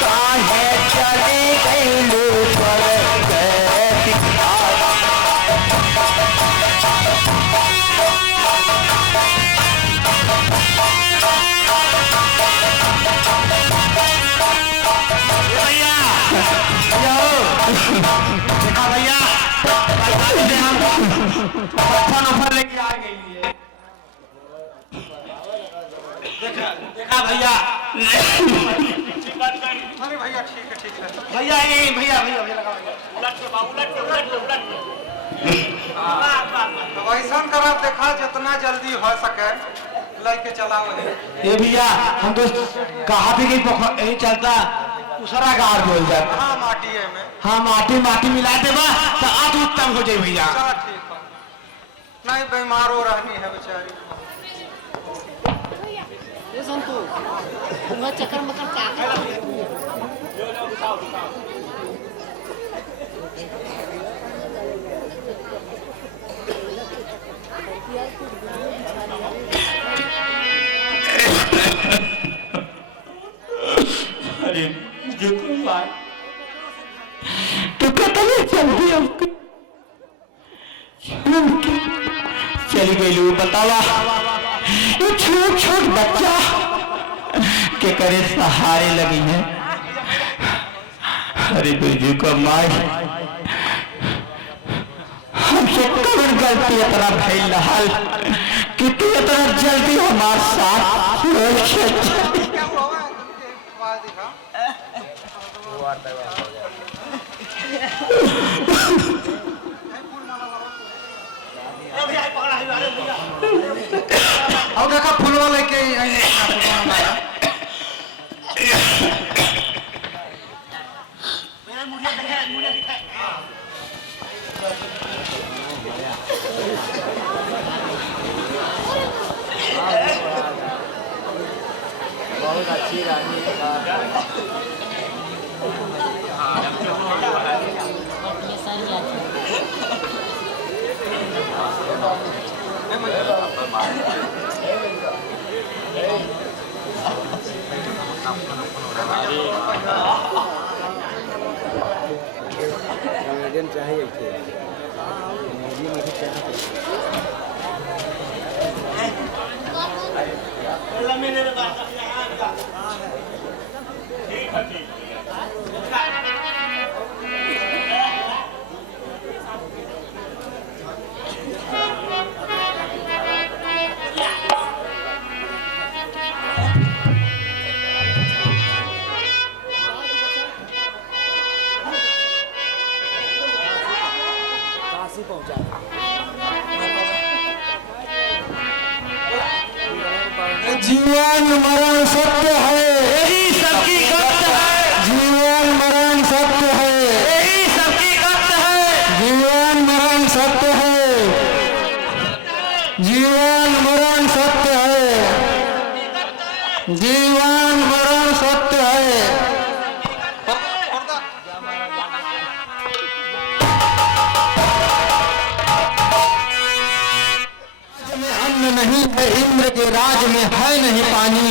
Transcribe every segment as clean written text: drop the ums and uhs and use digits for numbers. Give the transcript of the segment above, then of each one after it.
काहे चले गए पर ऑफर लेके आ गई है। देखा भैया। अरे भैया ठीक है भैया ये भैया भैया भैया उलट तो ऐसा करा देखा जितना जल्दी हो सके लेके चला वही। ये भैया हम तो कहा भी नहीं चलता दूसरा गाड़ बोल जाता। हाँ माटी है में। हाँ माटी मिला दे बा तो आज उत्तम हो जाए भैया। चल ठीक है नहीं बीमार हो रहनी है बेचारी। ये संतु उंगा चक्कर मकर क्या अरे जो तो पता नहीं चलती हमको चली गई लू बतावा ये छोट बच्चा के करे सहारे लगी है। अरे तुझे को माई हमसे कौन गलती इतना भइल हाल कि तू इतना जल्दी हमारे साथ क्या हुआ आवाज दिखा। और देखा फूलवा लेके बहुत अच्छी रानी चाहिए जीवन मरण सत्य है यही सबकी गत है। जीवन मरण सत्य है यही सबकी गत है। जीवन मरण सत्य है। जीवन मरण सत्य है। जीवन मरण सत्य है। अन्न नहीं है इंद्र के राज में है नहीं पानी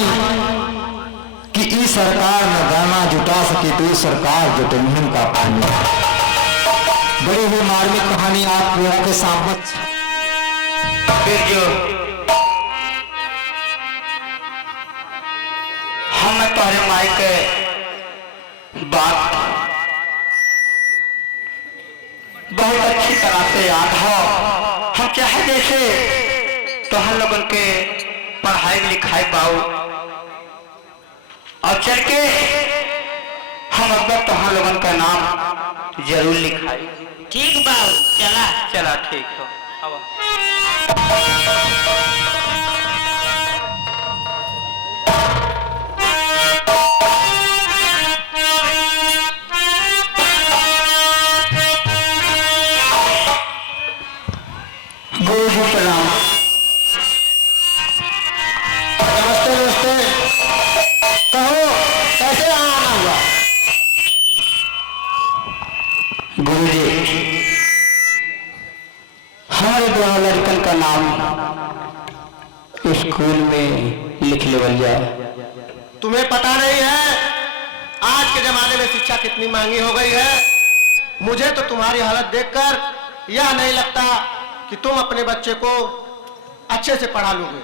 कि इस सरकार न दाना जुटा सके तो इस सरकार जुटे मुहिम का पानी। बड़ी ही मार्मिक कहानी आप लोगों के सामने फिर जो हम तुम्हारे माई के बात बहुत अच्छी तरह से याद हो। हम चाहे जैसे तो हम लोगों के पढ़ाई लिखाई बाऊ और चल के हम अगर तो हम लोगों का नाम जरूर लिखाई। ठीक बाऊ चला ठीक हो। गुरु जी प्रणाम। नमस्ते कहो कैसे आना हुआ। गुरु जी हमारे दोनों लड़कन का नाम स्कूल में लिख लेवल जाए। तुम्हें पता नहीं है आज के जमाने में शिक्षा कितनी महंगी हो गई है। मुझे तो तुम्हारी हालत देखकर यह नहीं लगता कि तुम अपने बच्चे को अच्छे से पढ़ा लोगे।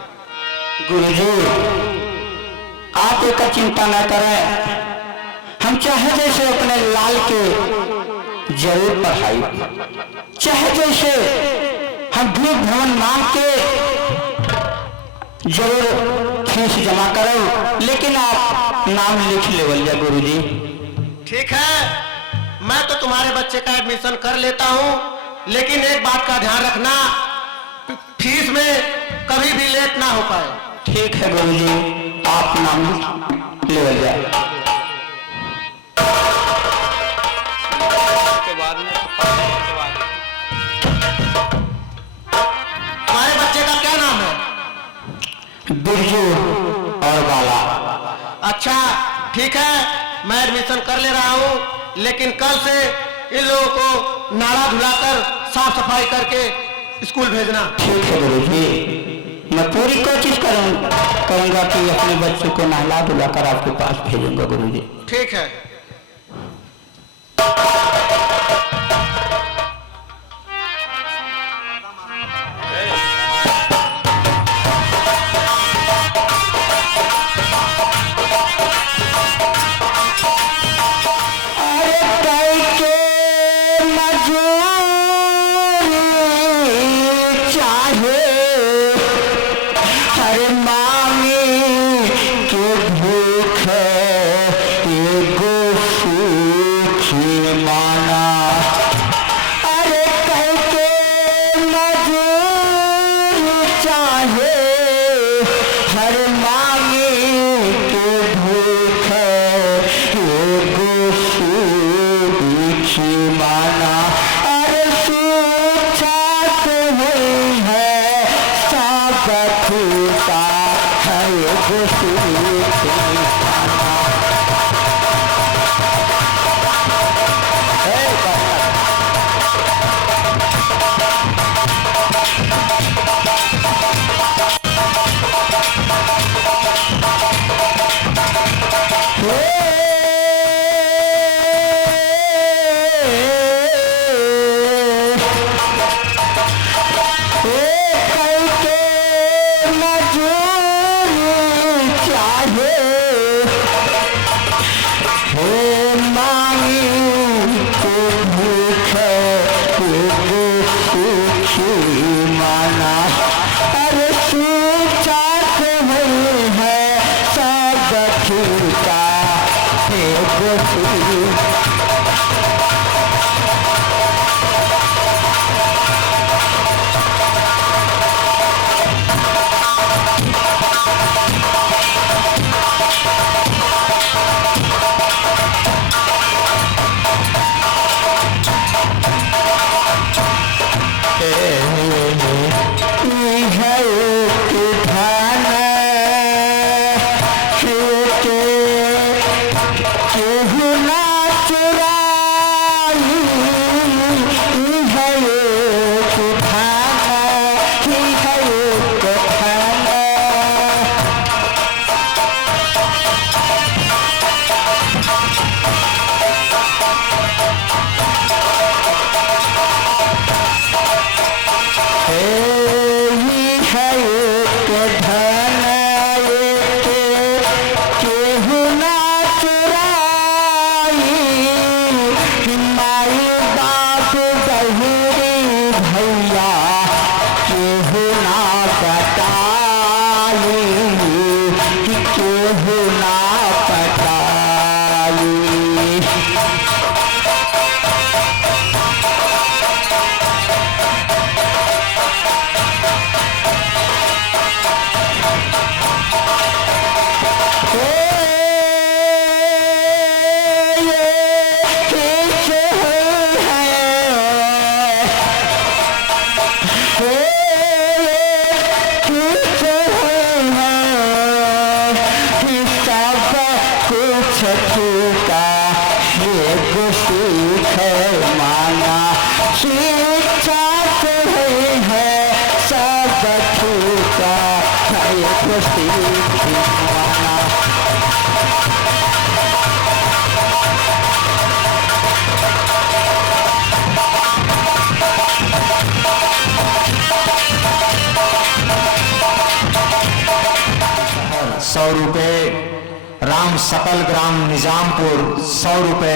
गुरुजी आप एक चिंता न करें। हम चाहे जैसे अपने लाल के जरूर पढ़ाई चाहे जैसे हम भी भवन मांग के जरूर फीस जमा करो, लेकिन आप नाम लिख लेवल गुरुजी। ठीक है, मैं तो तुम्हारे बच्चे का एडमिशन कर लेता हूँ, लेकिन एक बात का ध्यान रखना, फीस में कभी भी लेट ना हो पाए। ठीक है गुरुजी, आप नाम लेवल जाए। तुम्हारे बच्चे का क्या नाम है? बिरजू और बाला। अच्छा ठीक है, मैं एडमिशन कर ले रहा हूँ, लेकिन कल से इन लोगों को नाला धुलाकर साफ सफाई करके स्कूल भेजना। ठीक है गुरुजी, मैं पूरी कोशिश करूंगा कि अपने बच्चों को नहला धुलाकर आपके पास भेजूंगा गुरुजी। ठीक है। राम सकल ग्राम निजामपुर 100 रुपए,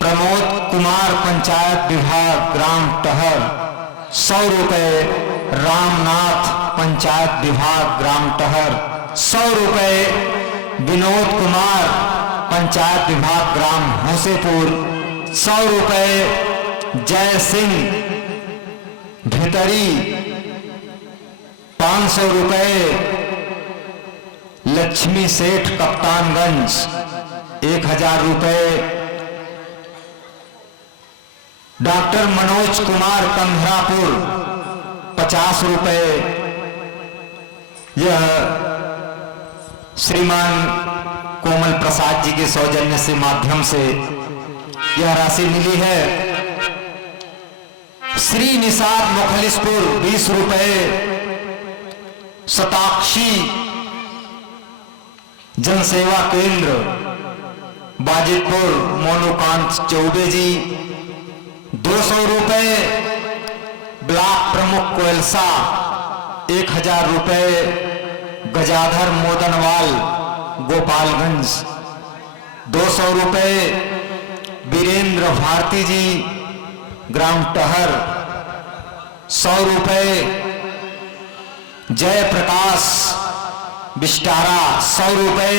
प्रमोद कुमार पंचायत विभाग ग्राम टहर ₹100 रामनाथ पंचायत विभाग ग्राम टहर, ₹100 विनोद कुमार पंचायत विभाग ग्राम होसेपुर, ₹100 जय सिंह भितरी, ₹500 लक्ष्मी सेठ कप्तानगंज, ₹1000 डॉक्टर मनोज कुमार कंधरापुर, ₹50। यह श्रीमान कोमल प्रसाद जी के सौजन्य से माध्यम से यह राशि मिली है। श्री निषाद मुखलिसपुर, ₹20। शताक्षी जनसेवा केंद्र बाजितपुर मोनोकांत चौबे जी, ₹200। ब्लॉक प्रमुख कोयलसा, ₹1000। गजाधर मोदनवाल गोपालगंज, ₹200। वीरेंद्र भारती जी ग्राम टहर, ₹100। जय प्रकाश बिस्टारा, ₹100।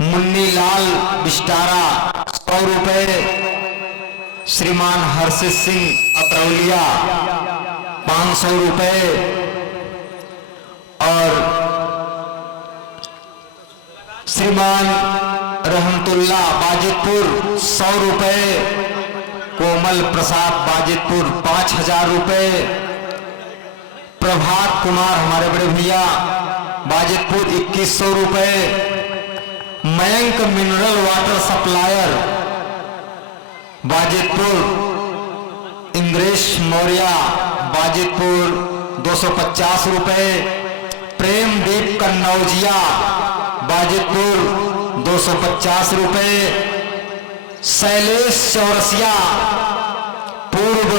मुन्नीलाल बिस्टारा, ₹100। श्रीमान हर्षित सिंह अतरौलिया, ₹500। और श्रीमान रहमतुल्ला बाजितपुर, ₹100। कोमल प्रसाद बाजितपुर, ₹5000। प्रभात कुमार हमारे बड़े भैया Bajitpur, ₹2100। Mayank mineral water supplier Bajitpur, Indresh Maurya Bajitpur, ₹250। Premdeep Kannaujia Bajitpur, ₹250। Shailesh Chaurasia पूर्व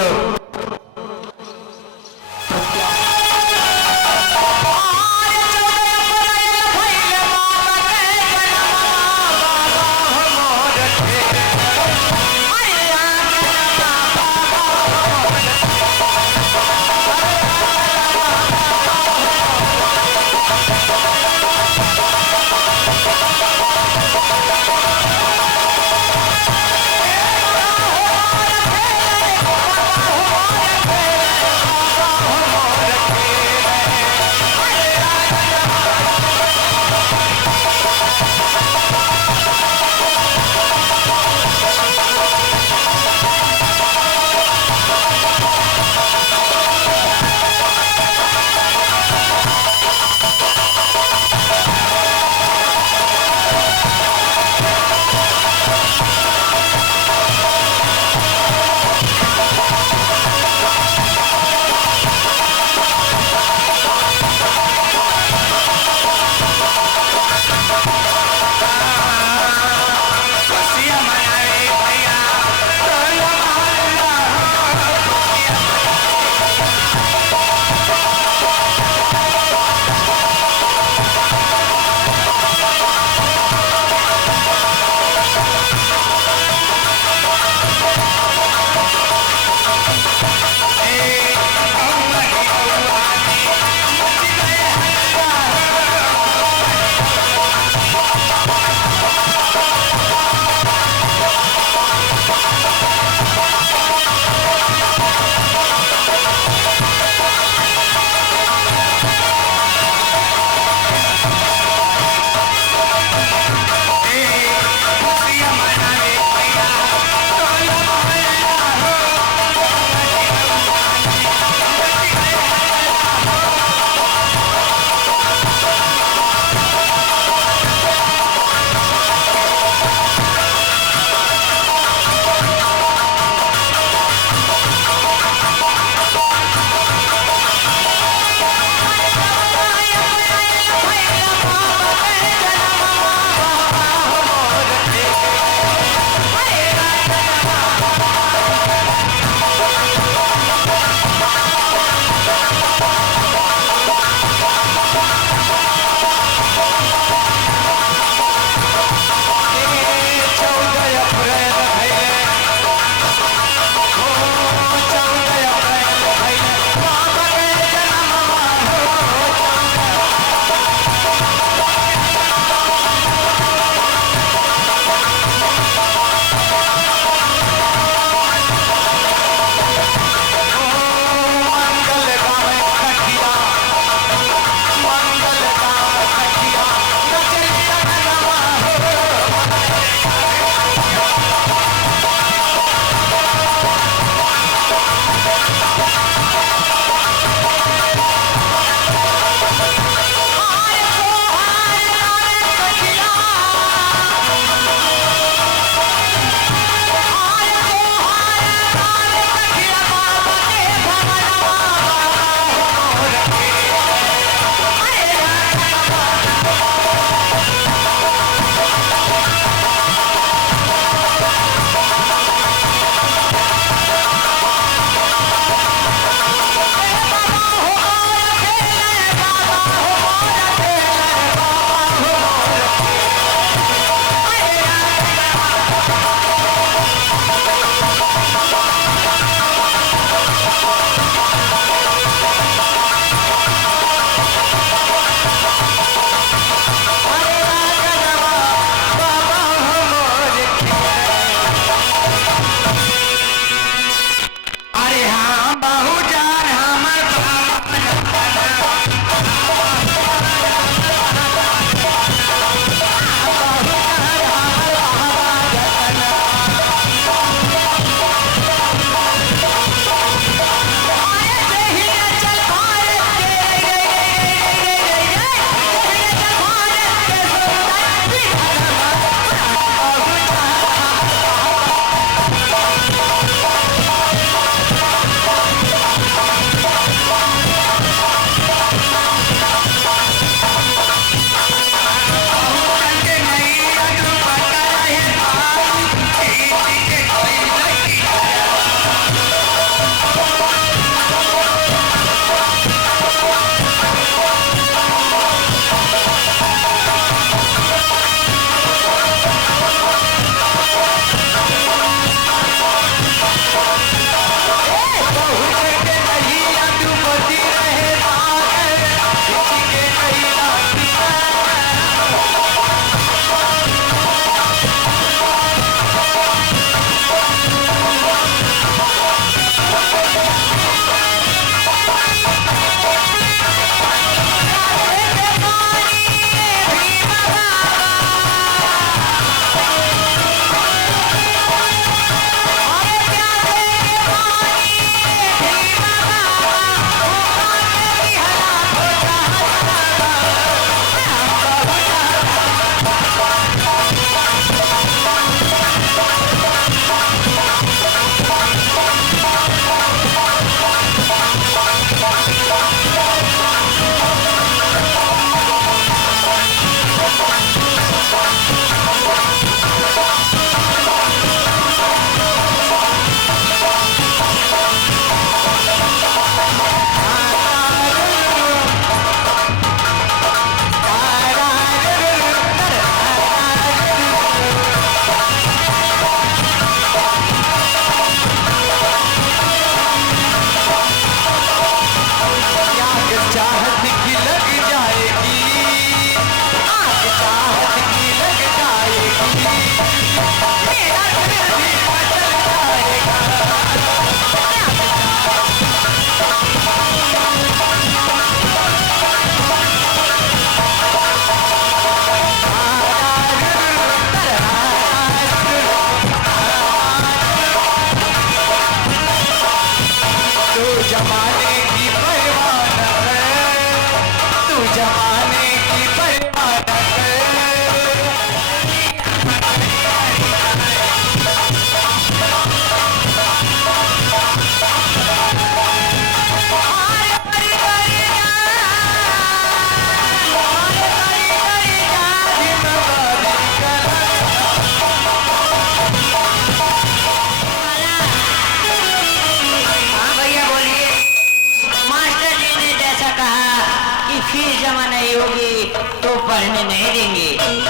पढ़ने नहीं देंगे।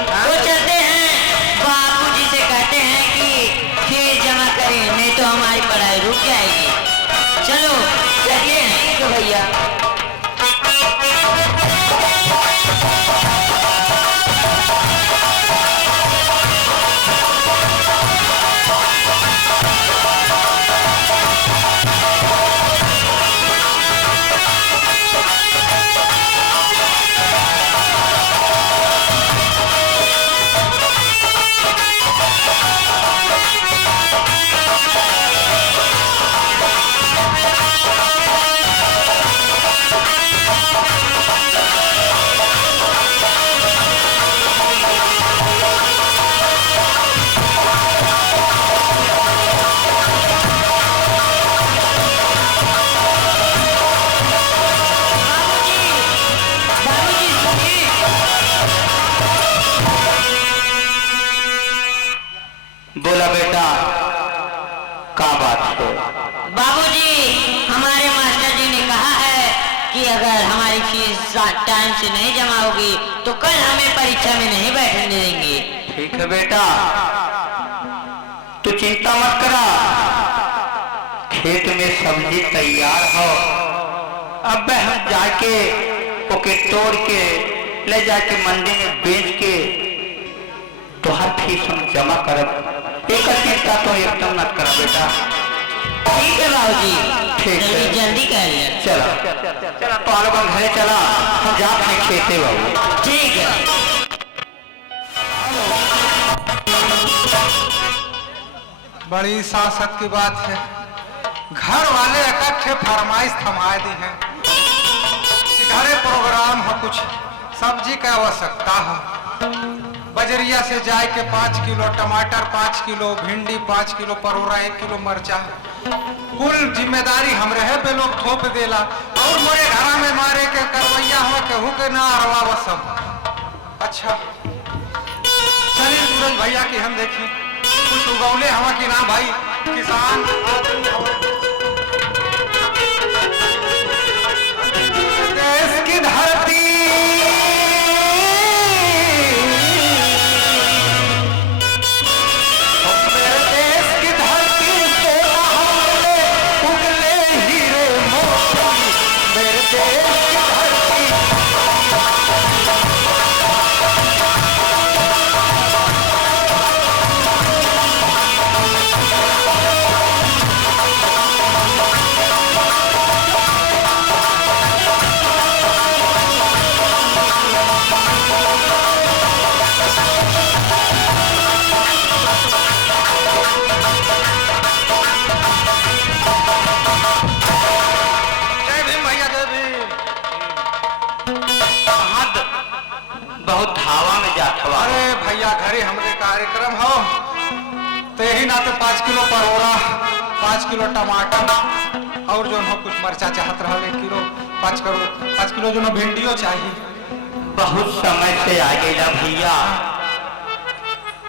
वो चलते हैं बाबूजी से कहते हैं कि फीस जमा करें, नहीं तो हमारी पढ़ाई रुक जाएगी। चलो चलिए। ठीक है भैया। बोला बेटा, क्या बात है? बाबूजी, हमारे मास्टर जी ने कहा है कि अगर हमारी फीस टाइम से नहीं जमा होगी तो कल हमें परीक्षा में नहीं बैठने देंगे। ठीक है बेटा, तू चिंता मत करा, खेत में सब्जी तैयार हो, अब हम जाके ओके तोड़ के ले जाके मंडी में बेच के तो हर फीस हम जमा करब। एक चिंता तो एकदम मत करा बेटा। ठीक है बाबूजी, ठीक है, जल्दी कर लिया। चला तो आलो घरे चला, हम जा अपने खेते बाबू। ठीक है। बड़ी सासत की बात है, घर वाले इकट्ठे फरमाइश थमा दी है कि घरे प्रोग्राम हो, कुछ सब्जी का आवश्यकता हो। बजरिया से जाए के 5 किलो टमाटर, 5 किलो भिंडी, 5 किलो परोरा, 1 किलो मरचा, कुल जिम्मेदारी हम रहे पे लोग थोप देला। और मोरे घरा में मारे के करवैया हो केहू के ना अरवा सब। अच्छा चलिए सूरज भैया की हम देखी कुछ उगौले हवा की ना भाई, किसान देश की धरती बहुत धावा में जात हवा। अरे भैया घरे हमरे कार्यक्रम हो तो यही नाते 5 किलो परोरा, 5 किलो टमाटर और जो हो कुछ मरचा चाहत रहा 1 किलो, 5 किलो जो भिंडियो चाहिए। बहुत समय से आ गया भैया,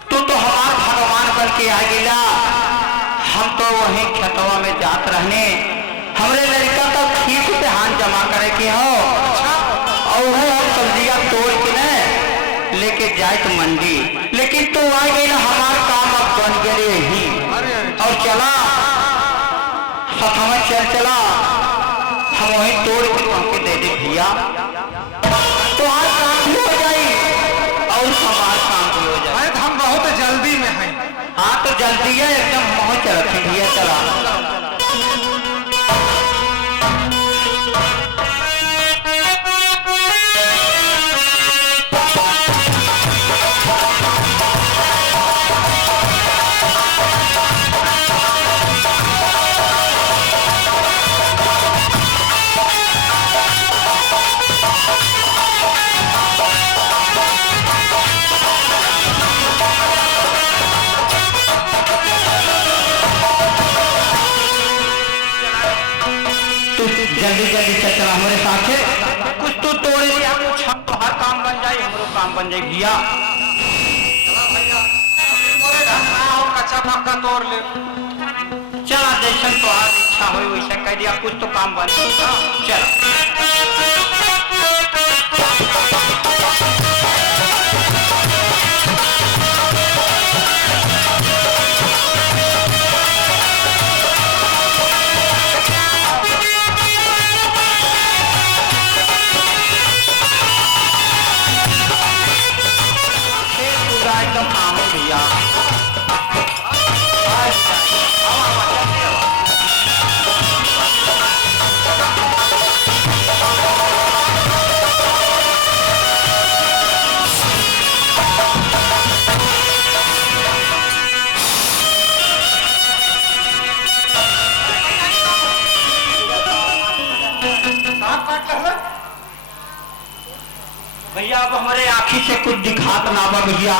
तू तो हमार भगवान बन के आ गया। हम तो वहीं खेतवा में जात रहने, हमरे लड़का तो ठीक से हाथ जमा करे के हो और हम सब्जियां तोड़ के न लेके जाए तो मंडी, लेकिन तू आ गई ना, हमार काम अब बन गए ही। और चला सफा चला, हम वहीं तोड़ के तुमके दे दे भैया, तो आज काम भी हो जाए और हमारा काम भी हो जाए। हम बहुत जल्दी में हैं। हाँ तो जल्दी है एकदम, पहुंच चलते भैया। चला जल्दी जल्दी चल हमारे साथ है, कुछ तो तोड़े लिया, कुछ हम तो हर काम बन जाए, हमारा काम बन जाए भैया। कच्चा पक्का तोड़ ले। चला जैसा तो आज इच्छा हुई वैसा कह दिया, कुछ तो काम बन चला। भैया अब हमारे आँखी से कुछ दिखा तो ना बा भैया।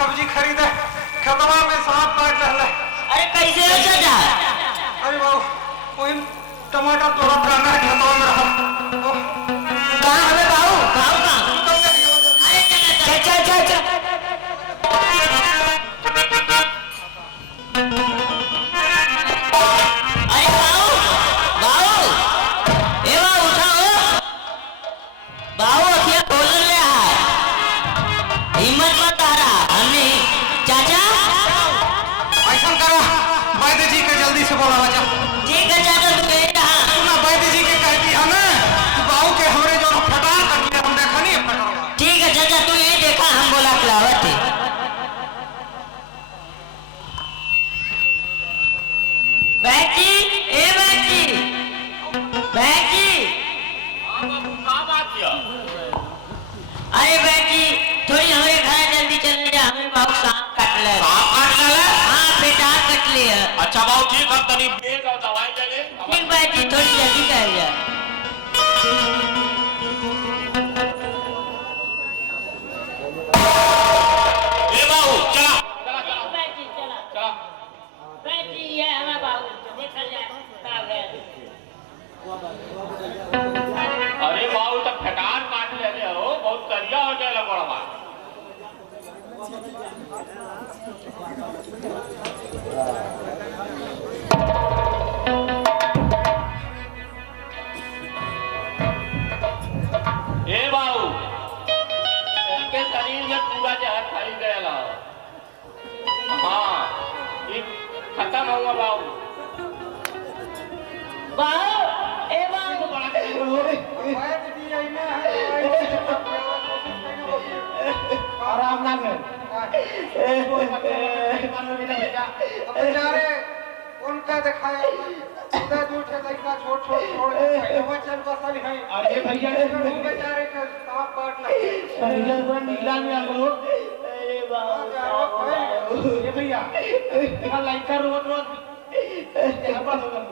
सब्जी खरीदे खेतवा में सांप काट रहा। अरे कैसे हो चाचा? अरे बाबू वही टमाटर तोड़ा रहना है खेतवा में रहा। कहाँ हमें बाबू बाबू कहाँ? अरे चाचा चाचा चाचा अरे बाबू बाबू ए बाबू उठाओ बाबू अखियाँ खोल ले हिम्मत मत आ रहा हमने चाचा ऐसा करो वैद्य जी के जल्दी से बोला जा। ठीक है चाचा तू गए कहाँ? सुना वैद्य जी के कहती है ना कि बाबू के हमरे जो फटा कट हम देखा नहीं फटा। ठीक है चाचा तू ये देखा हम बोला खिलावत थे। बैठी ए बैठी बैठी अरे बैठी थोड़ी हमारे घर जल्दी चलने जा हमें बाबू सांप काट ले। हाँ पेटा कट ले। अच्छा बाबू ठीक है तनी बेग और दवाई दे दे। ठीक बैठी थोड़ी जल्दी कर जा। ए बाबू चला बैठी चला चला। बैठी है हमारा बाबू देखा जाए कब है। अरे बाबू तो फटार काट लेते हो बहुत करिया हो जाए लगवा। ए बाबू इनके शरीर में पूरा जहर फैल गया। हाँ ये खत्म होगा बाबू। बाबू ए बाबू आराम ना कर। बेचारे उनका दिखाया सीधा झूठे लड़का छोड़ छोड़ छोड़ वो चल बसल है। अरे भैया बेचारे का सांप काट लगा नीला में आ गो। अरे बाबू ये भैया इतना लड़का रोज रोज यहाँ पर होगा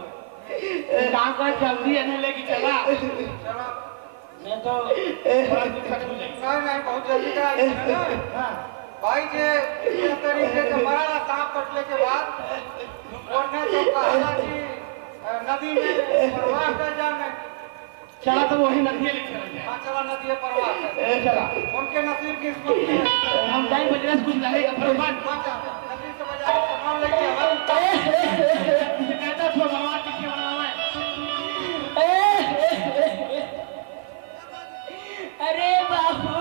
काम का जल्दी आने लेके चला चला मैं तो बड़ा दिक्कत हो जाएगी। नहीं बहुत जल्दी का भाई जे इस तरीके से बड़ा सांप कटने के बाद उन्होंने तो कहा कि नदी में प्रवाह कर जाने चला तो वही नदी लिखे। हाँ चला नदी प्रवाह कर चला उनके नसीब की हम जाए बजरस कुछ लगेगा प्रवाह नदी कहता स्वभाव किसी बनावे अरे बाबू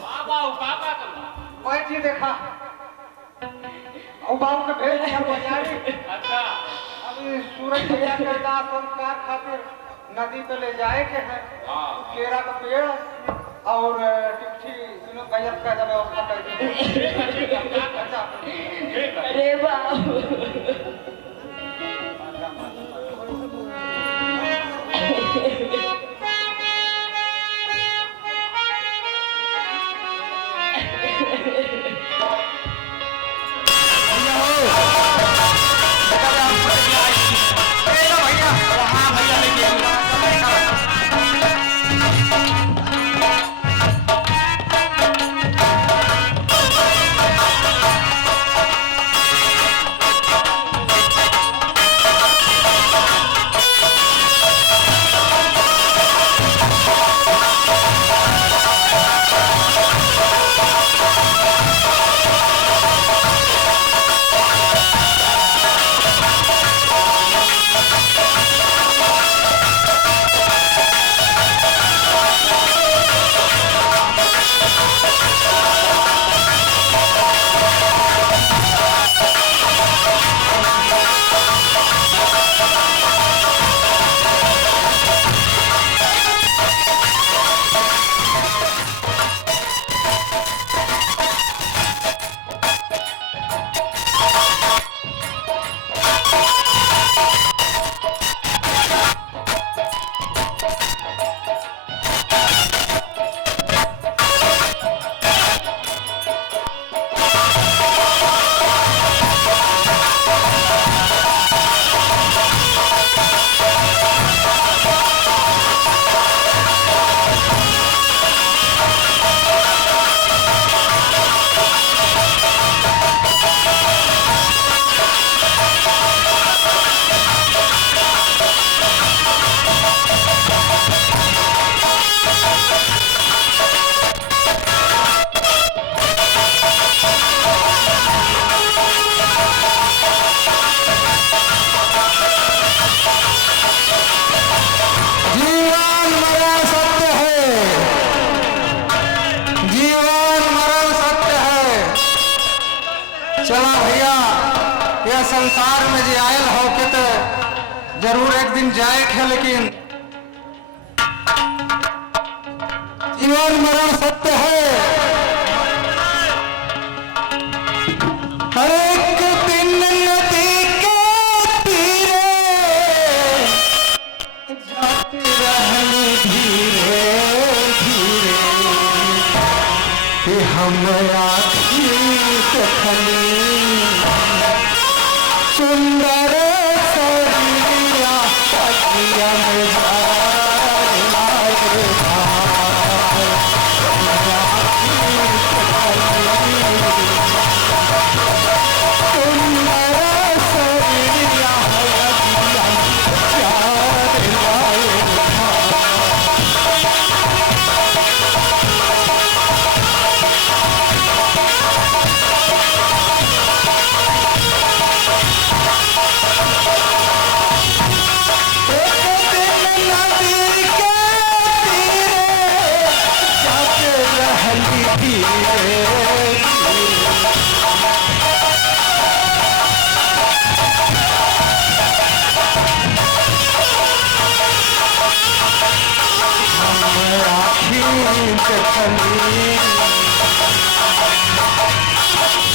बाबा काका तुम बैठी देखा और बाबू के भेज दिया बाजारी। अच्छा अभी सूरज भैया के दांत संस्कार खातिर नदी पे ले जाए के है। हाँ। केरा का पेड़ और टिकठी तीनों गैस का जब व्यवस्था कर दी। अच्छा अरे बाबू चला भैया यह संसार में जे आयल हो के तो जरूर एक दिन जाए के, लेकिन जीवन मरण सत्य है। हर एक दिन नदी के तीरे जाती रहनी धीरे धीरे कि हम आखिर कखनी सुंदर सरिया अखिया में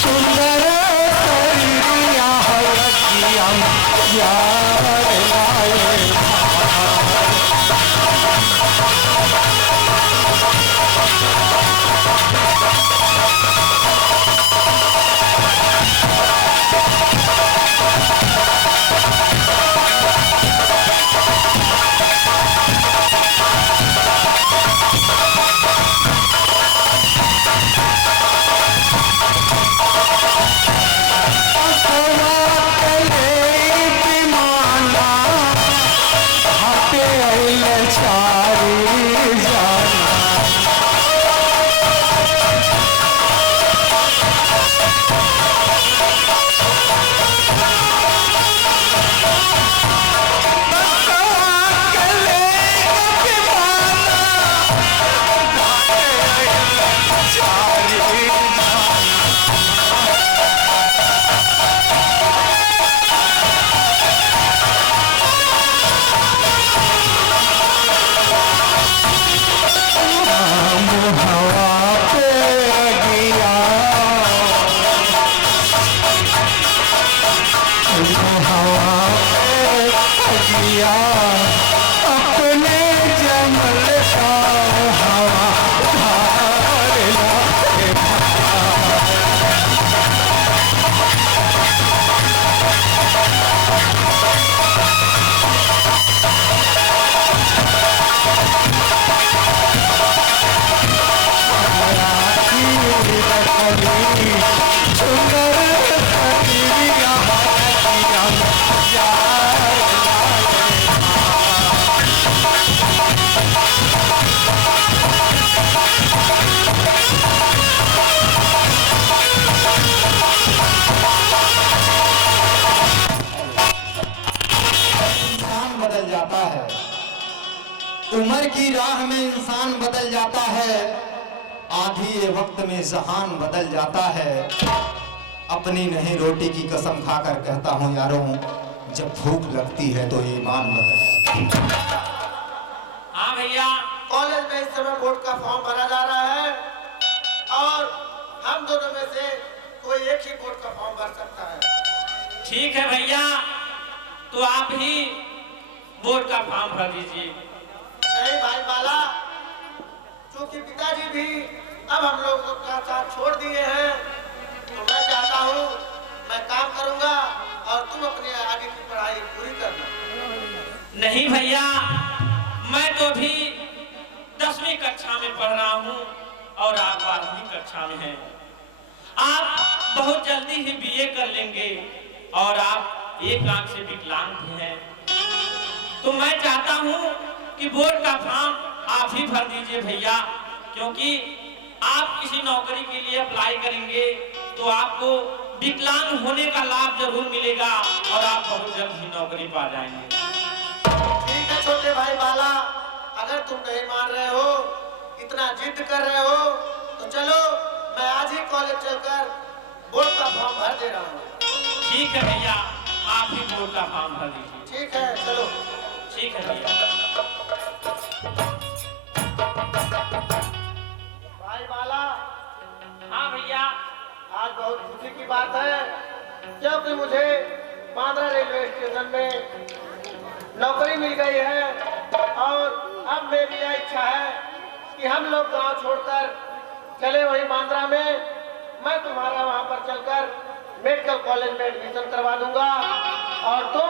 सुंदर सरिया यार लाए उम्र की राह में इंसान बदल जाता है, आधी ये वक्त में जहान बदल जाता है। अपनी नहीं रोटी की कसम खाकर कहता हूँ यारों, जब भूख लगती है तो ईमान बदल जाता है। हाँ भैया, कॉलेज में इस समय बोर्ड का फॉर्म भरा जा रहा है और हम दोनों में से कोई एक ही बोर्ड का फॉर्म भर सकता है। ठीक है भैया, तो आप ही बोर्ड का फॉर्म भर दीजिए। नहीं भाई बाला, चूंकि पिताजी भी अब हम लोग का साथ छोड़ दिए हैं, तो मैं चाहता हूँ मैं काम करूँगा और तुम अपने आगे की पढ़ाई पूरी करना। नहीं भैया, मैं तो भी 10वीं कक्षा में पढ़ रहा हूँ और आप 12वीं कक्षा में हैं। आप बहुत जल्दी ही बीए कर लेंगे और आप एक आंख से विकलांग भी हैं। तो मैं चाहता हूँ कि बोर्ड का फॉर्म आप ही भर दीजिए भैया, क्योंकि आप किसी नौकरी के लिए अप्लाई करेंगे तो आपको विकलांग होने का लाभ जरूर मिलेगा और आप बहुत जल्द ही नौकरी पा जाएंगे। ठीक है छोटे भाई बाला, अगर तुम नहीं मान रहे हो, इतना जिद कर रहे हो, तो चलो मैं आज ही कॉलेज चलकर बोर्ड का फॉर्म भर दे रहा हूँ। ठीक है भैया, आप ही बोर्ड का फॉर्म भर दीजिए। ठीक है चलो। ठीक है भैया। भाई बाला, हाँ भैया, आज बहुत खुशी की बात है, क्योंकि मुझे बांद्रा रेलवे स्टेशन में नौकरी मिल गई है और अब मेरी यह इच्छा है कि हम लोग गांव छोड़कर चले वही बांद्रा में। मैं तुम्हारा वहां पर चलकर मेडिकल कॉलेज में एडमिशन करवा दूंगा और तुम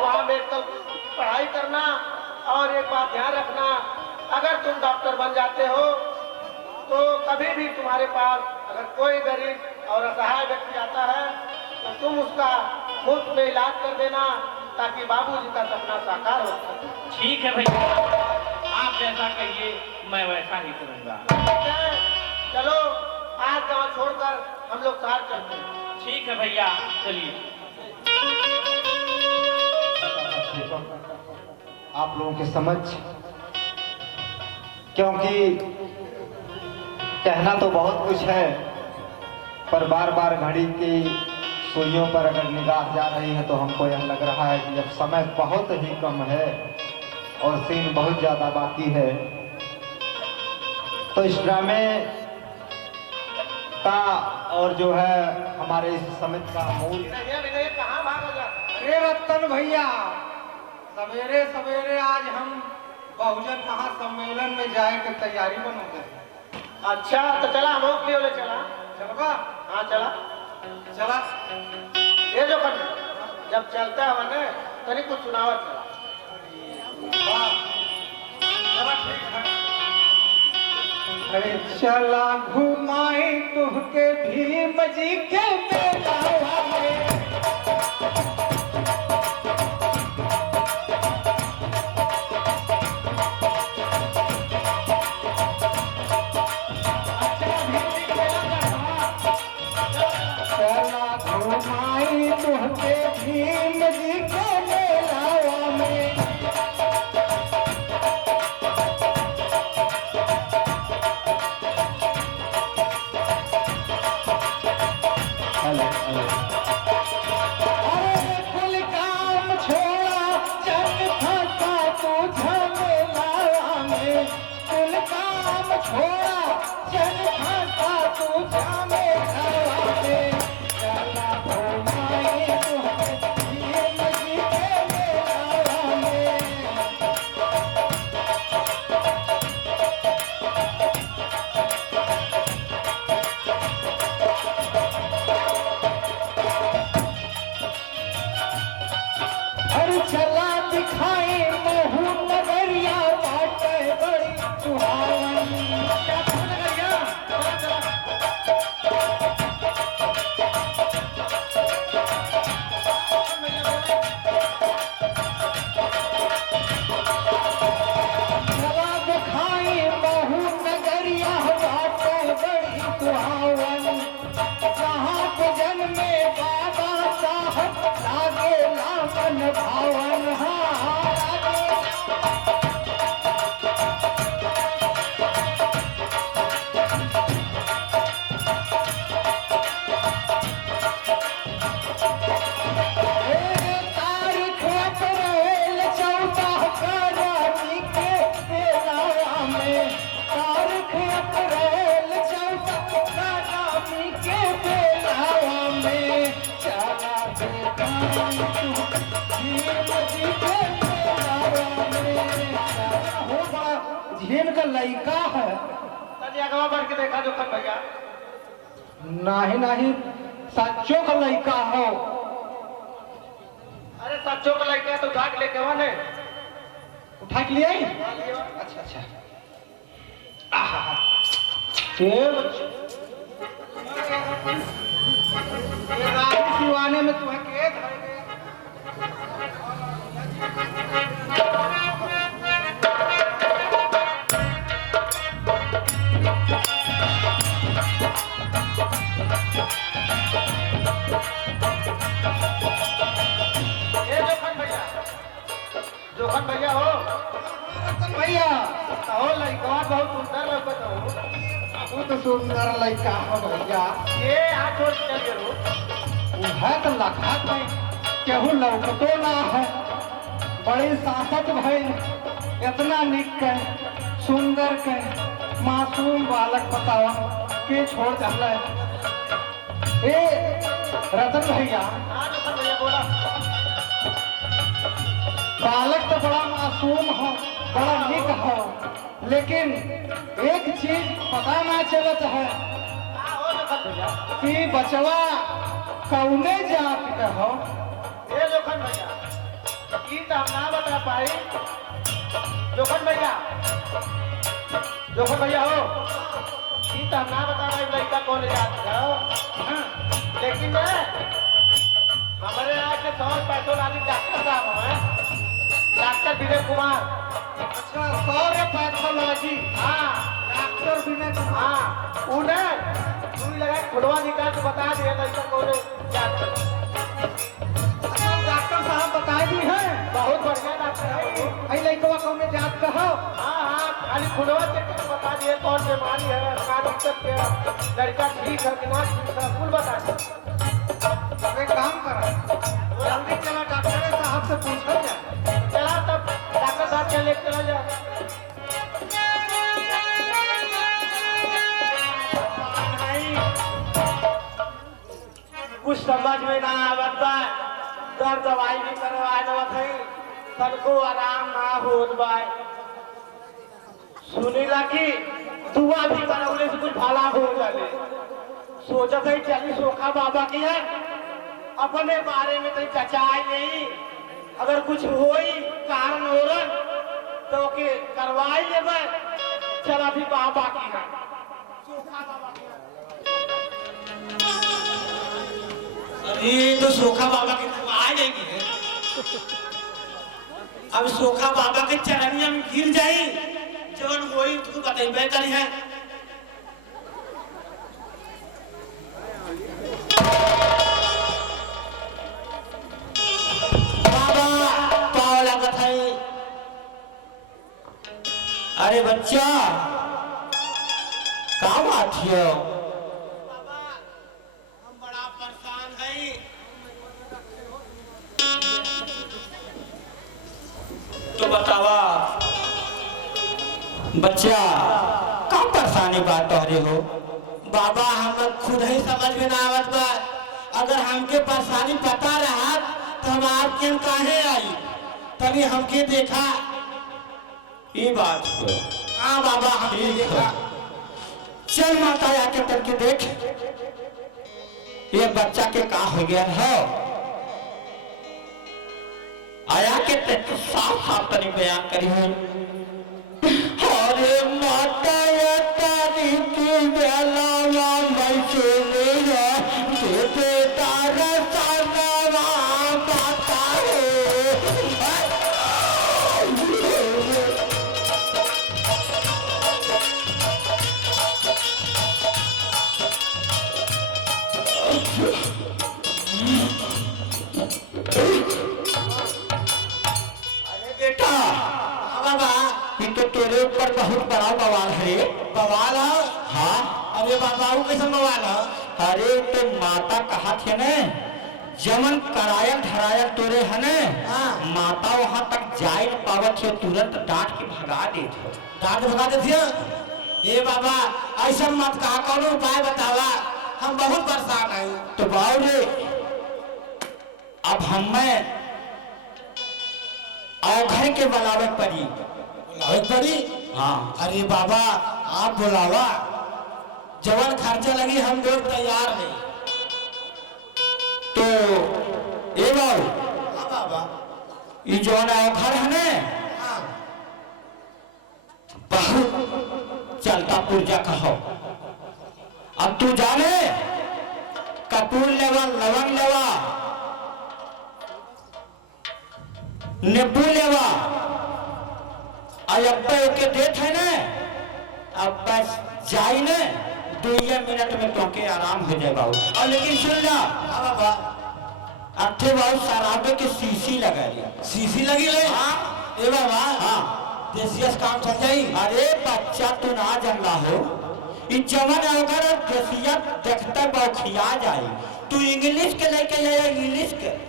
वहां मेडिकल पढ़ाई करना। और एक बात ध्यान रखना, अगर तुम डॉक्टर बन जाते हो तो कभी भी तुम्हारे पास अगर कोई गरीब और असहाय व्यक्ति आता है तो तुम उसका मुफ्त में इलाज कर देना, ताकि बाबूजी का सपना साकार हो सके। ठीक है भैया, आप जैसा कहिए मैं वैसा ही करूँगा। ठीक है, चलो आज गाँव छोड़कर हम लोग साथ चलते हैं। ठीक है भैया, चलिए। आप लोगों के समझ, क्योंकि कहना तो बहुत कुछ है, पर बार बार घड़ी की सुइयों पर अगर निगाह जा रही है तो हमको यह लग रहा है कि अब समय बहुत ही कम है और सीन बहुत ज़्यादा बाकी है। तो इस ड्रामे का और जो है हमारे इस समिति का मूल विनय कहाँ भागोगा? अरे रतन भैया, सवेरे सवेरे आज हम बहुजन महासम्मेलन में जाए के तैयारी बनोगे। अच्छा तो चला, हम लोग ले चला। चलबा? हाँ चला चला। ये जो कर जब चलता है मैंने तनी कुछ सुनावत चला। वाह, चला ठीक है। अरे चला घुमाए तुहके भीम जी के मेला में। तुहके भीम जी के मेला में। अरे कुल काम छोड़ा चल फंसा तू झमेला में। कुल काम छोड़ा चल फंसा तू झमेला में। चला घुमाए तुहके भीम जी के मेला में। अरे चला दिखाए महू नगरिया बाटे बड़ी सुहावन। क्या था नगरिया? चला चला। चला दिखाए महू नगरिया बाटे बड़ी सुहावन। जहाँ पे जन्मे बाबा साहब लागे लामन भावन। हाँ लागे झील का लड़का है। तनी अगवा बढ़ के देखा जोखन भैया। नहीं नहीं, सच्चो का लड़का हो। अरे सच्चो का लड़का तो उठा के लेके आवा ने। उठा के लिए आई? अच्छा अच्छा। ये रात सिवाने में तुम्हें के धरेंगे? जोखन भैया हो। भैया हो लड़का बहुत सुंदर लगता हो। वो तो सुंदर लड़का हो भैया। ये हाथ छोड़ के चल गए। वो है तो लखा में केहू लौकतो ना है। बड़ी सासत भई, इतना निक के सुंदर के मासूम बालक बतावा के छोड़ दहले। ए रतन भैया, हाँ जोखन भैया बोला। बालक तो बड़ा मासूम हो, बड़ा निक हो, लेकिन एक चीज पता ना चलत है हाँ हो जोखन भैया। कि बचवा कौने जात का हो। ये जोखन भैया ये तो हम ना बता पाई। जोखन भैया, जोखन भैया हो, ये तो हम ना बता पाई लड़का कौन जात का हो। हाँ, लेकिन हमारे यहाँ के 100 पैसों वाली डॉक्टर साहब हैं, डॉक्टर विजय कुमार। अच्छा, 100 पैथोलॉजी। हाँ डॉक्टर विनय कुमार। हाँ, उन्हें सुई लगा के खुलवा निकाल के बता दिया लड़का कौन जात का। डॉक्टर साहब बता दी है। बहुत बढ़िया डॉक्टर है वो। आई लड़कवा कौने जात का हो। हाँ हाँ, खाली खुलवा चेक करके बता दिए कौन बीमारी है, क्या दिक्कत है, लड़का ठीक है कि ना ठीक है, कुल बता दिए। एक काम करा, जल्दी चला डॉक्टर साहब से पूछो जाए। चला तब डॉक्टर साहब के लेके चला जाओ। कुछ समझ में ना आवत बा, दर्द दवाई भी करवा देवत है, तनको आराम ना होत बा। सुनीला की दुआ भी करौले से कुछ भला हो जाले। सोचत है चली सोखा बाबा की है, अपने बारे में तो चचाई नहीं, अगर कुछ होई कारण हो तो के करवाई लेबे। चल अभी बाबा की है, सोखा बाबा की है। अरे तो सोखा बाबा के तो आ जाएगी है। अब सोखा बाबा के चरनिया में गिर जाई, जवन होई तू बताइबे करी है। बाबा पाव लागत है। अरे बच्चा का बात है? बाबा हम बड़ा परेशान हैं। तो बतावा बच्चा का परेशानी बात तोहरे हो? बाबा हम खुद ही समझ में ना आवत बा, अगर हमके परेशानी पता रहा तो हम आपके काहे आई, तभी हमके देखा। ये बात है। हाँ बाबा हमने देखा। चल माता आके करके देख ये बच्चा के का हो गया है। आया के ते साफ साफ तनी बयान करी है। अरे माता या तारी की बेलावा मैसे मेरा ते तारा सारा माता हो। बेटा बाबा ये तो तेरे ऊपर बहुत बड़ा बवाल है। बवाल है? हाँ अबे बाबा कैसे बवाल है? अरे तो माता कहा थे न जमन करायल धरायल तोरे है न, हाँ। माता वहां तक जाए न पावत है, तुरंत डांट के भगा देत हो। डांट भगा देती है? ए बाबा ऐसा मत कहा, कौन उपाय बतावा, हम बहुत परेशान हैं। तो बाबू रे अब हमें औघर के बुलावे पड़ी। बुलावे पड़ी? हाँ अरे बाबा आप बुलावा, जवन खर्चा लगी हम लोग तैयार हैं। तो ए बाबू, हाँ बाबा। ये जौन घर है ना, हाँ बहुत चलता पुर्जा कहो। अब तू जाने कपूर लेवा, लवंग लेवा, नींबू लेवा, अब के देत है ना, अब बस जाई ने 2 मिनट में तो के आराम हो जाए बाबू। और लेकिन सुन ला, हाँ बाबा। अठे बाबू शराबे की शीशी लगा लिया। सीसी लगी ले? हाँ ए बाबा, हाँ देसियस काम चल जाई। अरे बच्चा तू ना जानला हो, इन जमन अगर देसिया देखते बौखिया जाई, तू इंग्लिश के लेके जाए, इंग्लिश के।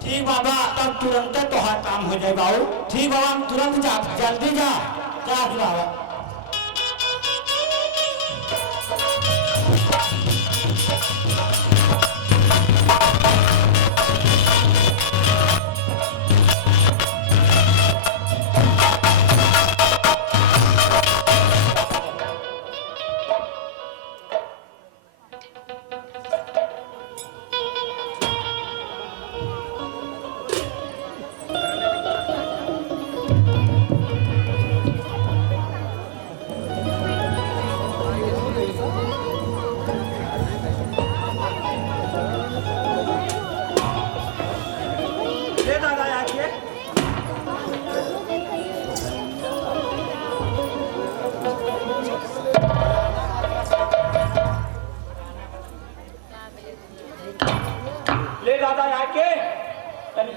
ठीक बाबा, तब तुरंत तोहार काम हो जाए बाबू। ठीक बाबा, हम तुरंत जा। जल्दी जा। जा बाबा।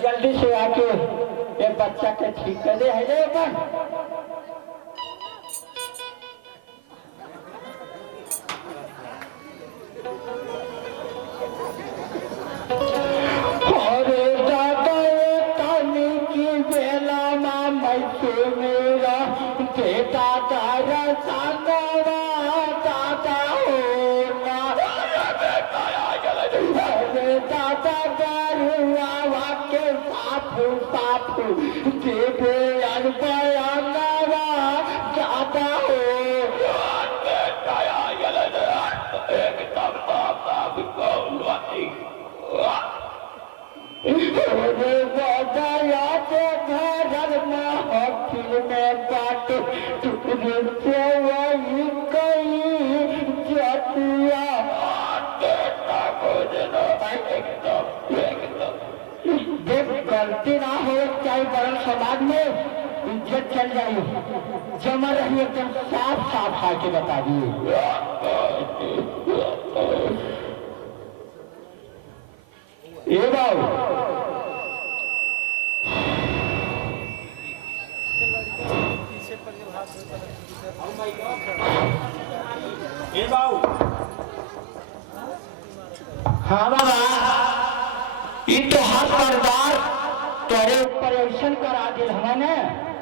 जल्दी से आके ये बच्चा के ठीक कर दे है जे अपन। अरे दादा ये कानी की बेला में मैसे मेरा बेटा दादा सागवा दादा होना। अरे दादा गारुआ के साफू साफू देवे अनबयानवा दादा हो। अरे दादा याद घर में हॉस्टल में बात टुकड़े से वही कहीं जातिया। गलती ना हो चाहे बड़न समाज में इज्जत चल जाए, जमा रही एकदम साफ साफ आके बता दिए। ए बाबू हाँ बाबा, ये तो हर पर्दार तोरे ऊपर ऑपरेशन करा दिल हमने।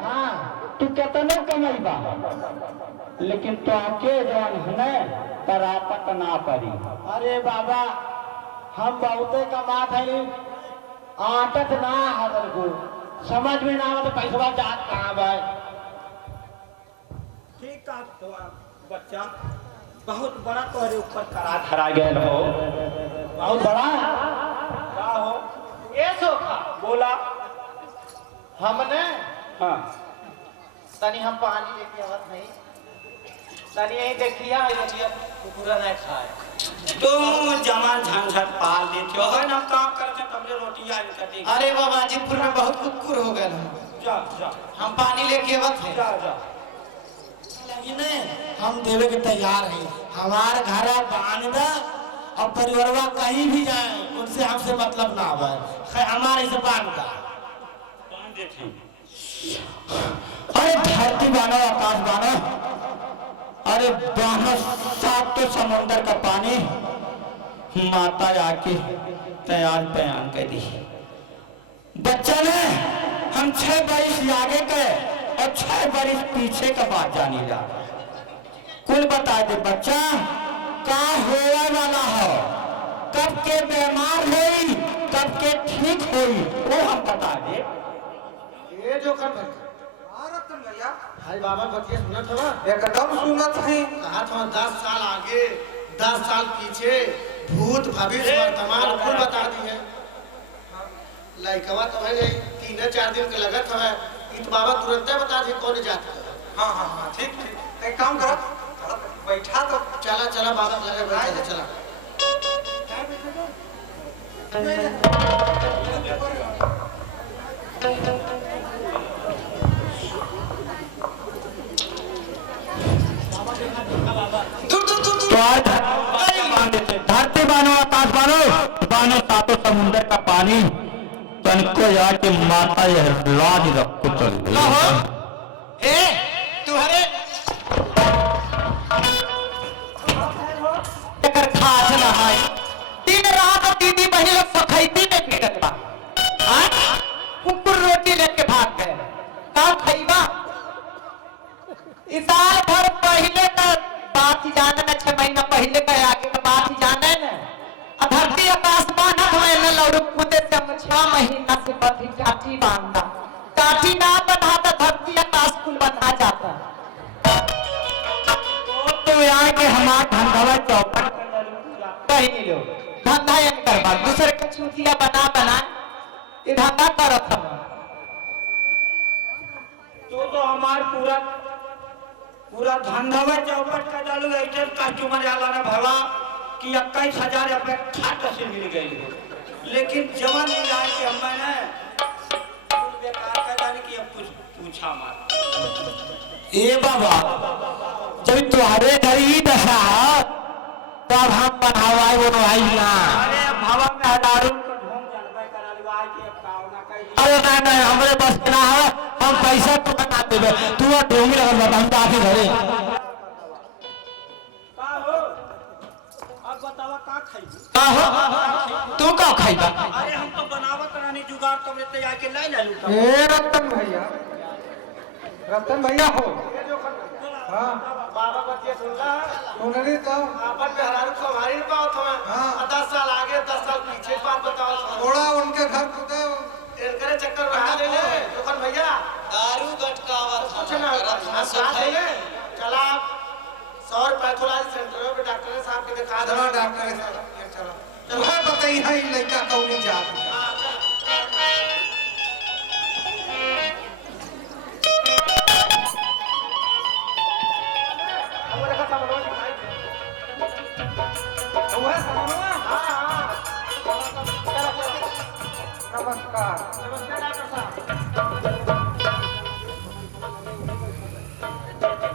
हाँ तू कितना कमाई बा, लेकिन तो आके जवान हने तरापत ना पड़ी। अरे बाबा, हम बहुते कमात है, आटत ना हदर को समझ में ना आवे तो पैसा जात कहाँ भाई। ठीक है तो बच्चा बहुत बड़ा तोहरे ऊपर करा धरा गया हो। बहुत बड़ा का हो ये सोखा बोला। हमने हाँ तनी हम पानी लेके आवत नहीं, तनी यही देखिया है नदिया कुकुरा नहीं खाए। तुम जमा झंझट पाल देते हो ना, काम करते तबले रोटियां करते। अरे बाबा जीपुर में बहुत कुकुर हो गए हम। जा जा हम पानी लेके आवत है। जा जा। हम देवे के तैयार हैं। हमारे घर बांध दा और परिवारवा कहीं भी जाए उनसे हमसे मतलब ना आवे, हमारे से बांध दा। अरे धरती बानो, आकाश बानो, अरे बानो सात तो समुंदर का पानी। माता आके तैयार बयान कर दी। बच्चा ने हम 6 बरिस आगे के और 6 बरिस पीछे का बात जानी जा। कुल बता दे बच्चा, का होने वाला हो, कब के बीमार होई, कब के ठीक होई, वो हम बता दे। ये जो कर रतन भैया, भाई बाबा बतिया सुना था एकदम सुनत है। कहा था 10 साल आगे 10 साल पीछे भूत भविष्य वर्तमान कुल बता दिए। लड़कवा तो है नहीं 3-4 दिन के लगत है इत बाबा तुरंत बता दी कौन जात है। हाँ हाँ हाँ ठीक ठीक एक काम करो थोड़ा बैठा तो चला चला बाबा लगे बैठा चला। तो आज धरती बानो आकाश बानो बानो सातों समुंदर का पानी तनको जाके माता यह लाज रखो चल ए तुम्हारे खास नहाई दिन रात दीदी बहन लोग सखैती में फिरत बा कुकुर रोटी लेके भाग गए का खैबा इस साल भर पहले का बात ही जाने न 6 महीना पहले का आगे का बात ही जाने न धरती आकाश बांधत में न लौड़ कूदे से 6 महीना से बधी काठी बांधा काठी ना बंधा तो धरती आकाश कुल बंधा जाता तो यहाँ के हमार धंधा चौपट कहीं नहीं लो धंधा ये करवा दूसरे के चूतिया बना बना ये धंधा करत हम तो हमार पूरा धंधा में चौपट का चालू ऐसे कस्टमर आला ना भला कि 21,000 रुपये खाट से मिल गई लेकिन जवन मिल रहा है कि हम मैंने बेकार का जाने कि अब कुछ पूछा मत। ए बाबा जब तुम्हारे घर ही दशा तब हम बनावाए वो आई ना अरे भवन में हजारों को ढोंग जानबे करा लिवा कि अब कावना कई अरे नहीं नहीं हमरे बस के ना है हम पैसा तो बना देबे तू ढोंगी लगल बता हम जाके घरे का हो अब बतावा का खाई का हो तू का खाइबा अरे हम तो बनावत रानी जुगाड़ तो लेते आके ले ले लूटा ए रतन भैया हो हाँ बाबा बतिया सुनला सुनली तो आपन में हरारू को हमारी नहीं पाओ था हाँ। 10 साल आगे 10 साल पीछे बात बताओ थोड़ा उनके घर खुदे इनकरे चक्कर में हाथ ले दुकान भैया दारू गटकावा था कुछ ना हम साथ ले चला 100 पैथोलॉजी सेंटर में डॉक्टर साहब के दिखा दो चलो डॉक्टर साहब चलो वह बताई है लड़का कौन जात है। नमस्कार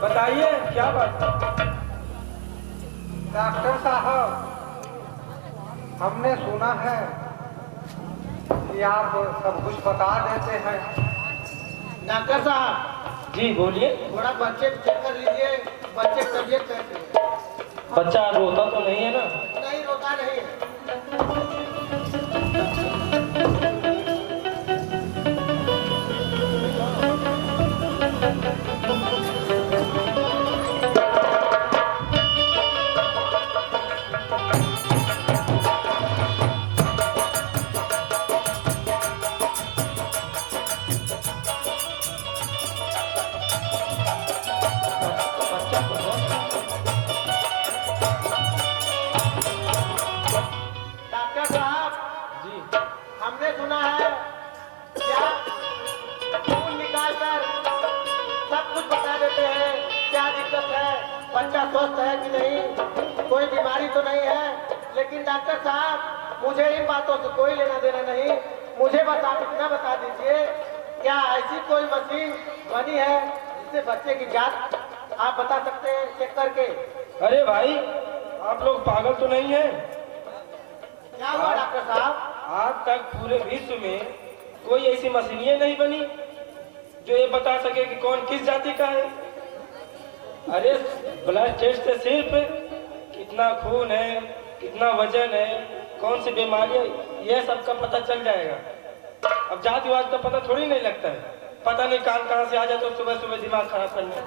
बताइए क्या बात डॉक्टर साहब हमने सुना है कि आप सब कुछ बता देते हैं। डॉक्टर साहब जी बोलिए थोड़ा बच्चे को चेक कर लीजिए बच्चे की तबीयत कैसे है? बच्चा रोता तो नहीं है ना नहीं रोता नहीं है। डॉक्टर साहब जी हमने सुना है क्या खून निकाल कर सब कुछ बता देते हैं क्या दिक्कत है बच्चा स्वस्थ है कि नहीं कोई बीमारी तो नहीं है लेकिन डॉक्टर साहब मुझे इन बातों से कोई लेना देना नहीं मुझे बस आप इतना बता दीजिए क्या ऐसी कोई मशीन बनी है जिससे बच्चे की जांच आप बता सकते हैं चेक करके अरे भाई आप लोग पागल तो नहीं है क्या हुआ डॉक्टर साहब आज तक पूरे विश्व में कोई ऐसी मशीनें नहीं बनी जो ये बता सके कि कौन किस जाति का है। अरे ब्लड टेस्ट से सिर्फ कितना खून है कितना वजन है कौन सी बीमारी है यह सब का पता चल जाएगा। अब जातिवाद का पता थोड़ी नहीं लगता है पता नहीं कान कहाँ से आ जाए तो सुबह सुबह दिमाग खराब करना।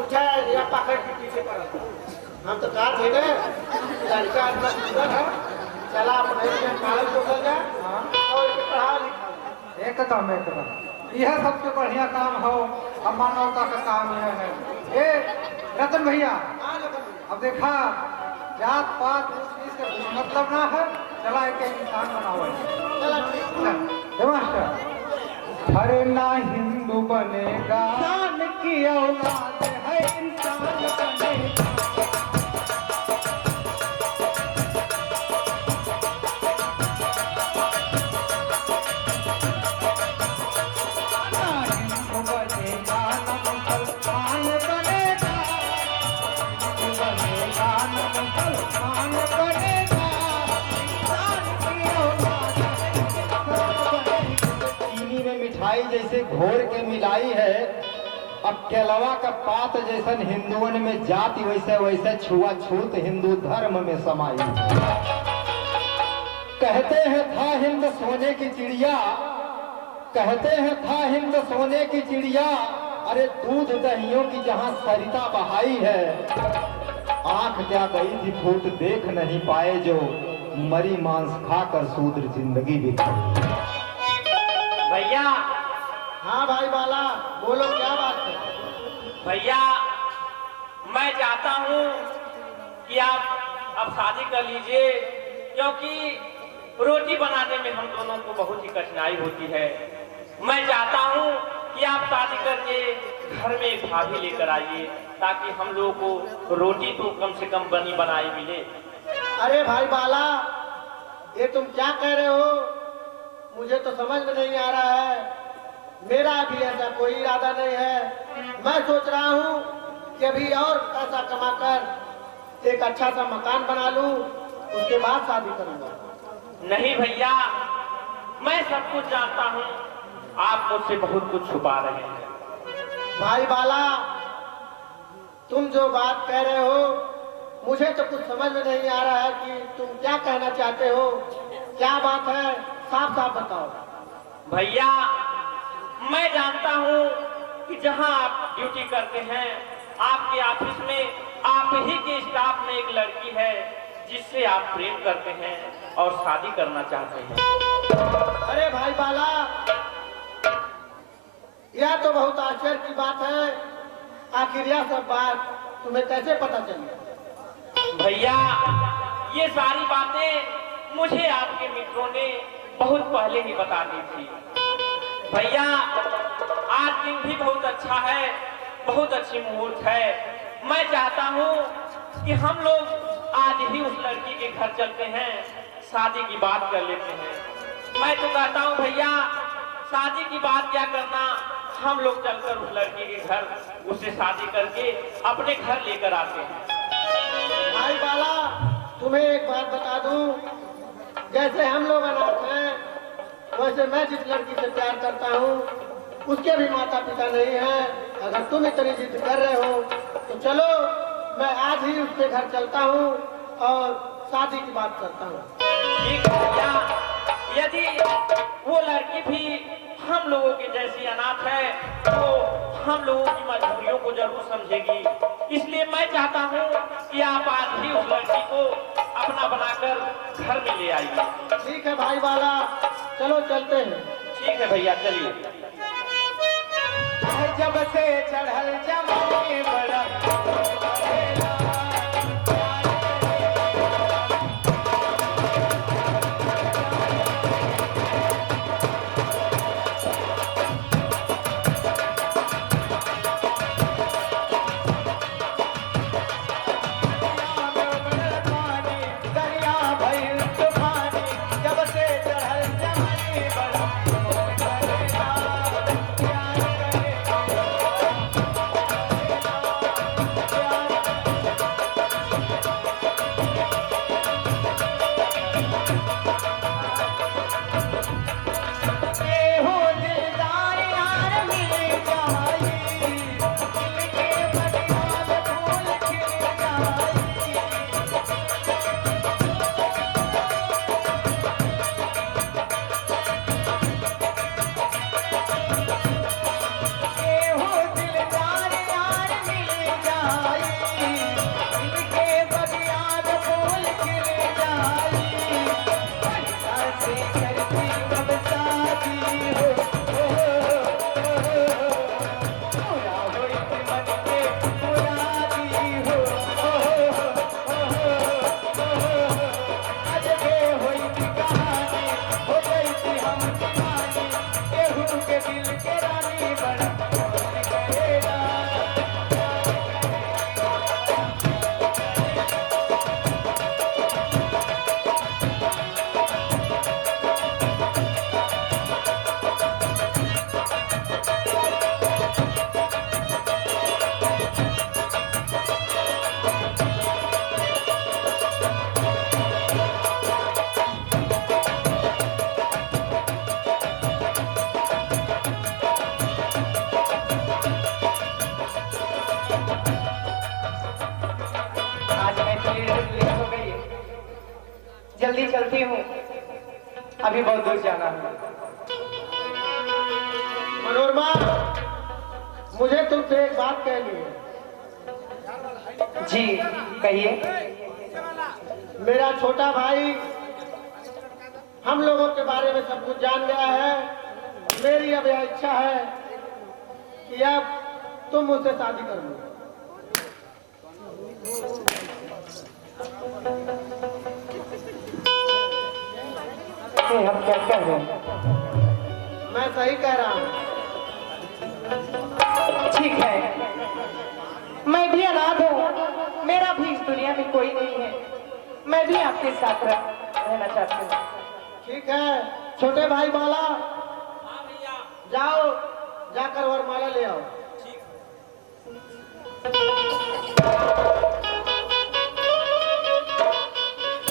उठा या पकड़ के पीछे पड़ा हम तो कहा थे ना लड़का इतना सुंदर है चला अपने कागज को कर जा और इसे पढ़ा लिखा एकदम यह सबसे बढ़िया काम हो अब मानवता का काम यह है। ए रतन भैया अब देखा जात पात ऊंच से कुछ मतलब ना है, चला एक इंसान बनाओ। चला ठीक हे मास्टर, अरे ना हिंदू बनेगा इंसान की औलाद है इंसान बनेगा। चीनी में मिठाई जैसे घोर के मिलाई है, अब केलवा का पात जैसन हिंदुओं में जाति वैसे वैसे छुआछूत हिंदू धर्म में समाई है। कहते हैं था हिंद सोने की चिड़िया, कहते हैं था हिंद सोने की चिड़िया, अरे दूध दहियों की जहां सरिता बहाई है। आंख क्या गई थी फूट देख नहीं पाए जो मरी मांस खाकर शूद्र जिंदगी बिताई। भैया हाँ भाई बाला बोलो क्या बात है। भैया मैं चाहता हूँ कि आप अब शादी कर लीजिए, क्योंकि रोटी बनाने में हम दोनों को बहुत ही कठिनाई होती है। मैं चाहता हूँ कि आप शादी करके घर में एक भाभी लेकर आइए, ताकि हम लोगों को रोटी तो कम से कम बनी बनाई मिले। अरे भाई बाला ये तुम क्या कह रहे हो, मुझे तो समझ में नहीं आ रहा है। मेरा भी ऐसा कोई इरादा नहीं है। मैं सोच रहा हूँ कि अभी और पैसा कमाकर एक अच्छा सा मकान बना लूँ, उसके बाद शादी करूँगा। नहीं भैया, मैं सब कुछ जानता हूँ, आप मुझसे बहुत कुछ छुपा रहे हैं। भाई बाला तुम जो बात कह रहे हो मुझे तो कुछ समझ में नहीं आ रहा है कि तुम क्या कहना चाहते हो। क्या बात है, साफ साफ बताओ। भैया मैं जानता हूँ कि जहाँ आप ड्यूटी करते हैं, आपके ऑफिस में आप ही के स्टाफ में एक लड़की है जिससे आप प्रेम करते हैं और शादी करना चाहते हैं। अरे भाई बाला यह तो बहुत आश्चर्य की बात है। आखिर यह सब बात तुम्हें कैसे पता चली? भैया ये सारी बातें मुझे आपके मित्रों ने बहुत पहले ही बता दी थी। भैया आज दिन भी बहुत अच्छा है, बहुत अच्छी मुहूर्त है। मैं चाहता हूँ कि हम लोग आज ही उस लड़की के घर चलते हैं, शादी की बात कर लेते हैं। मैं तो कहता हूँ भैया शादी की बात क्या करना, हम लोग चलकर उस लड़की के घर उससे शादी करके अपने घर लेकर आते हैं। भाई बाला तुम्हें एक बात बता दूं, जैसे हम लोग अनाथ हैं वैसे मैं जिस लड़की से प्यार करता हूँ उसके भी माता पिता नहीं हैं। अगर तुम इतनी जिद कर रहे हो तो चलो मैं आज ही उसके घर चलता हूँ और शादी की बात करता हूँ। ठीक है भैया, यदि वो लड़की भी हम लोगों के जैसी अनाथ है तो हम लोगों की मजबूरियों को जरूर समझेगी। इसलिए मैं चाहता हूँ कि आप आज ही उस लड़की को अपना बनाकर घर में ले आइए। ठीक है भाई बाला चलो चलते हैं। ठीक है भैया चलिए। जब से चढ़ल जमाने बड़ा जल्दी चलती हूँ, अभी बहुत दूर जाना है। मनोरमा, मुझे तुमसे एक बात कहनी है। जी कहिए। मेरा छोटा भाई हम लोगों के बारे में सब कुछ जान गया है। मेरी अब यह इच्छा है कि अब तुम मुझसे शादी कर लो। हम क्या कह रहे हैं? मैं सही कह रहा हूँ। ठीक है, मैं भी अनाथ हूँ, मेरा भी इस दुनिया में कोई नहीं है, मैं भी आपके साथ रहना चाहती हूँ। ठीक है छोटे भाई माला, हाँ भैया। जाओ जाकर वरमाला ले आओ। ठीक।